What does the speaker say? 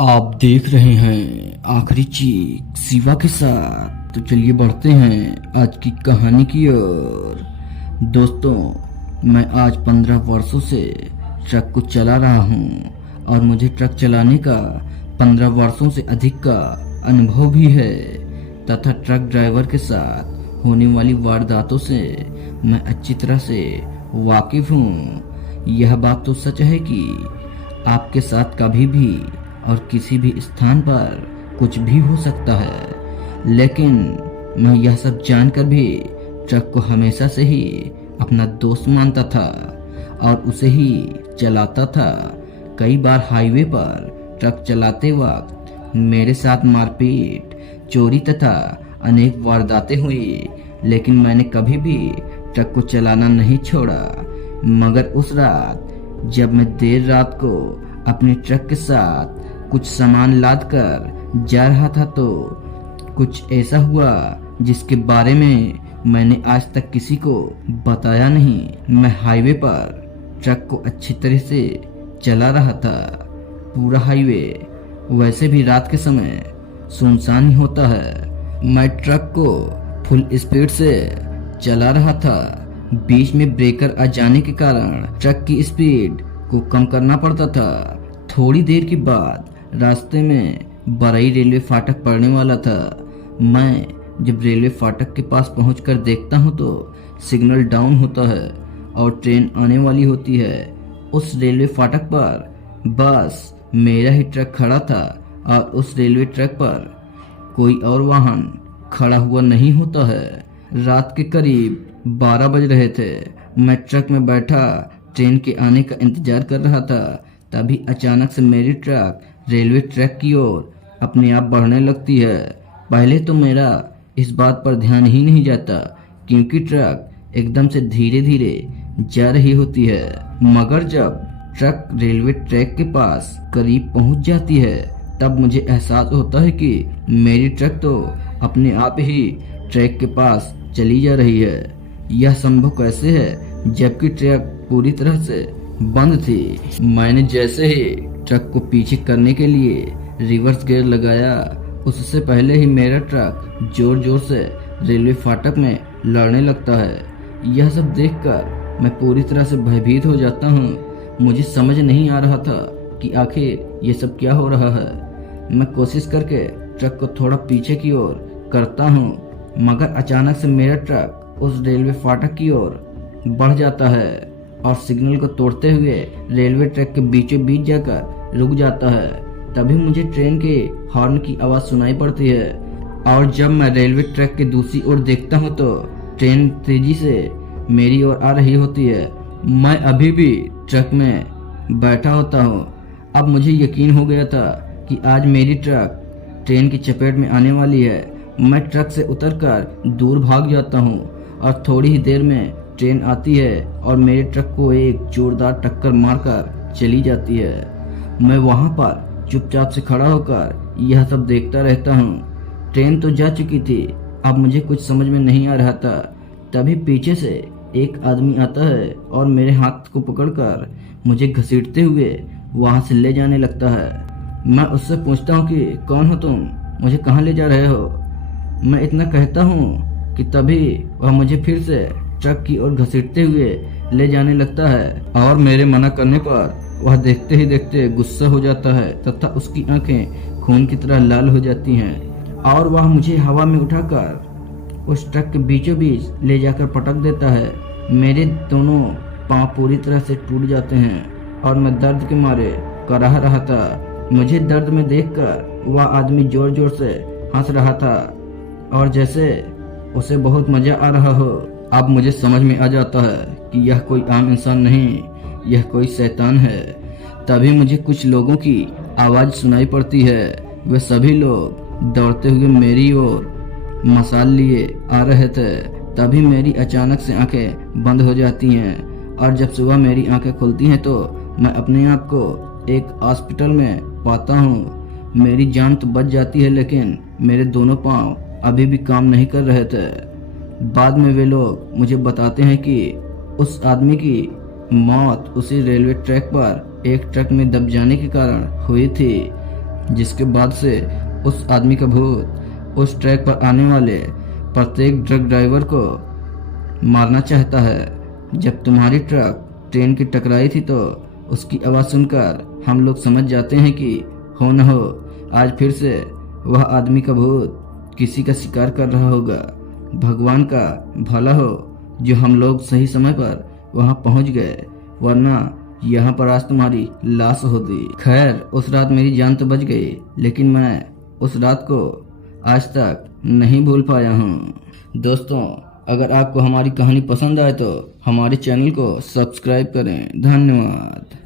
आप देख रहे हैं आखिरी चीख शिवा के साथ। तो चलिए बढ़ते हैं आज की कहानी की ओर। दोस्तों, मैं आज 15 वर्षों से ट्रक को चला रहा हूं और मुझे ट्रक चलाने का 15 वर्षों से अधिक का अनुभव भी है तथा ट्रक ड्राइवर के साथ होने वाली वारदातों से मैं अच्छी तरह से वाकिफ हूं। यह बात तो सच है कि आपके साथ कभी भी और किसी भी स्थान पर कुछ भी हो सकता है, लेकिन मैं यह सब जानकर भी ट्रक को हमेशा से ही अपना दोस्त मानता था और उसे ही चलाता था। कई बार हाईवे पर ट्रक चलाते वक्त मेरे साथ मारपीट, चोरी तथा अनेक वारदातें हुई, लेकिन मैंने कभी भी ट्रक को चलाना नहीं छोड़ा। मगर उस रात जब मैं देर रात को अपने ट्रक के साथ कुछ सामान लाद कर जा रहा था तो कुछ ऐसा हुआ जिसके बारे में मैंने आज तक किसी को बताया नहीं। मैं हाईवे पर ट्रक को अच्छी तरह से चला रहा था। पूरा हाईवे वैसे भी रात के समय सुनसान ही होता है। मैं ट्रक को फुल स्पीड से चला रहा था। बीच में ब्रेकर आ जाने के कारण ट्रक की स्पीड को कम करना पड़ता था। थोड़ी देर के बाद रास्ते में बरई रेलवे फाटक पड़ने वाला था। मैं जब रेलवे फाटक के पास पहुंचकर देखता हूं तो सिग्नल डाउन होता है और ट्रेन आने वाली होती है। उस रेलवे फाटक पर बस मेरा ही ट्रक खड़ा था और उस रेलवे ट्रैक पर कोई और वाहन खड़ा हुआ नहीं होता है। रात के करीब 12 बज रहे थे। मैं ट्रक में बैठा ट्रेन के आने का इंतजार कर रहा था। तभी अचानक से मेरी ट्रक रेलवे ट्रैक की ओर अपने आप बढ़ने लगती है। पहले तो मेरा इस बात पर ध्यान ही नहीं जाता क्योंकि ट्रक एकदम से धीरे धीरे जा रही होती है। मगर जब ट्रक रेलवे ट्रैक के पास करीब पहुंच जाती है तब मुझे एहसास होता है कि मेरी ट्रक तो अपने आप ही ट्रैक के पास चली जा रही है। यह संभव कैसे है जबकि ट्रक पूरी तरह से बंद थी। मैंने जैसे ही ट्रक को पीछे करने के लिए रिवर्स गियर लगाया, उससे पहले ही मेरा ट्रक जोर जोर से रेलवे फाटक में लड़ने लगता है। यह सब देखकर मैं पूरी तरह से भयभीत हो जाता हूँ। मुझे समझ नहीं आ रहा था कि आखिर ये सब क्या हो रहा है। मैं कोशिश करके ट्रक को थोड़ा पीछे की ओर करता हूँ, मगर अचानक से मेरा ट्रक उस रेलवे फाटक की ओर बढ़ जाता है और सिग्नल को तोड़ते हुए रेलवे ट्रैक के बीचों बीच जाकर रुक जाता है। तभी मुझे ट्रेन के हॉर्न की आवाज सुनाई पड़ती है और जब मैं रेलवे ट्रैक के दूसरी ओर देखता हूँ तो ट्रेन तेजी से मेरी ओर आ रही होती है। मैं अभी भी ट्रक में बैठा होता हूँ। अब मुझे यकीन हो गया था कि आज मेरी ट्रक ट्रेन की चपेट में आने वाली है। मैं ट्रक से उतरकर दूर भाग जाता हूँ और थोड़ी ही देर में ट्रेन आती है और मेरे ट्रक को एक जोरदार टक्कर मारकर चली जाती है। मैं वहां पर चुपचाप से खड़ा होकर यह सब देखता रहता हूँ। ट्रेन तो जा चुकी थी, अब मुझे कुछ समझ में नहीं आ रहा था। तभी पीछे से एक आदमी आता है और मेरे हाथ को पकड़कर मुझे घसीटते हुए वहां से ले जाने लगता है। मैं उससे पूछता हूँ कि कौन हो तुम, मुझे कहाँ ले जा रहे हो। मैं इतना कहता हूँ कि तभी वह मुझे फिर से ट्रक की ओर घसीटते हुए ले जाने लगता है और मेरे मना करने पर वह देखते ही देखते गुस्सा हो जाता है तथा उसकी आंखें खून की तरह लाल हो जाती हैं और वह मुझे हवा में उठाकर उस ट्रक के बीचों बीच ले जाकर पटक देता है। मेरे दोनों पांव पूरी तरह से टूट जाते हैं और मैं दर्द के मारे कराह रहा था। मुझे दर्द में देखकर वह आदमी जोर जोर से हंस रहा था और जैसे उसे बहुत मजा आ रहा हो। अब मुझे समझ में आ जाता है कि यह कोई आम इंसान नहीं, यह कोई शैतान है। तभी मुझे कुछ लोगों की आवाज सुनाई पड़ती है। वे सभी लोग दौड़ते हुए मेरी ओर मशाल लिए आ रहे थे। तभी मेरी अचानक से आंखें बंद हो जाती हैं और जब सुबह मेरी आंखें खुलती हैं तो मैं अपने आप को एक हॉस्पिटल में पाता हूँ। मेरी जान तो बच जाती है लेकिन मेरे दोनों पांव अभी भी काम नहीं कर रहे थे। बाद में वे लोग मुझे बताते हैं कि उस आदमी की मौत उसी रेलवे ट्रैक पर एक ट्रक में दब जाने के कारण हुई थी। जिसके बाद से उस आदमी का भूत उस ट्रैक पर आने वाले प्रत्येक ट्रक ड्राइवर को मारना चाहता है। जब तुम्हारी ट्रक ट्रेन की टकराई थी तो उसकी आवाज़ सुनकर हम लोग समझ जाते हैं कि हो न हो आज फिर से वह आदमी का भूत किसी का शिकार कर रहा होगा। भगवान का भला हो जो हम लोग सही समय पर वहां पहुंच गए, वरना यहाँ पर आज तुम्हारी लाश होती। खैर उस रात मेरी जान तो बच गई, लेकिन मैं उस रात को आज तक नहीं भूल पाया हूँ। दोस्तों, अगर आपको हमारी कहानी पसंद आए तो हमारे चैनल को सब्सक्राइब करें। धन्यवाद।